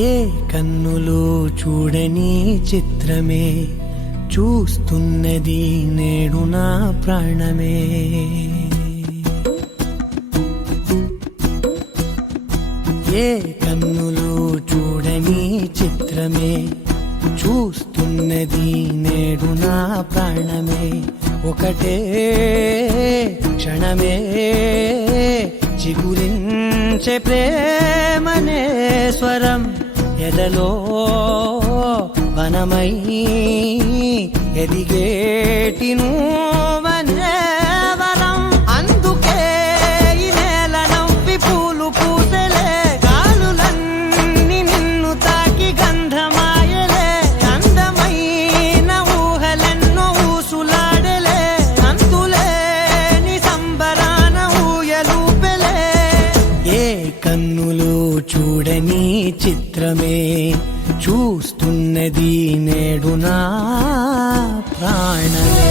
ఏ కన్నులు చూడని చిత్రమే చూస్తున్నది నేడు నా ప్రాణమే. ఏ కన్నులు చూడని చిత్రమే చూస్తున్నది నేడు నా ప్రాణమే. ఒకటే క్షణమే చిగురించే ప్రేమనే స్వరం ఎదలో వనమై ఎదిగేటి నువ్వనే వరం. అందుకే ఈ నేల నవ్వి పూలు పూసలే, గాలులన్నీ నిన్ను తాకి గంధమాయలే. అందమైన ఊహలెన్నో ఊసులాడలే, అంతులేని సంబరాన ఊయలూపెలే. ఏ కన్నులు చూడని చిత్రమే చూస్తున్నది నేడు నా ప్రాణమే.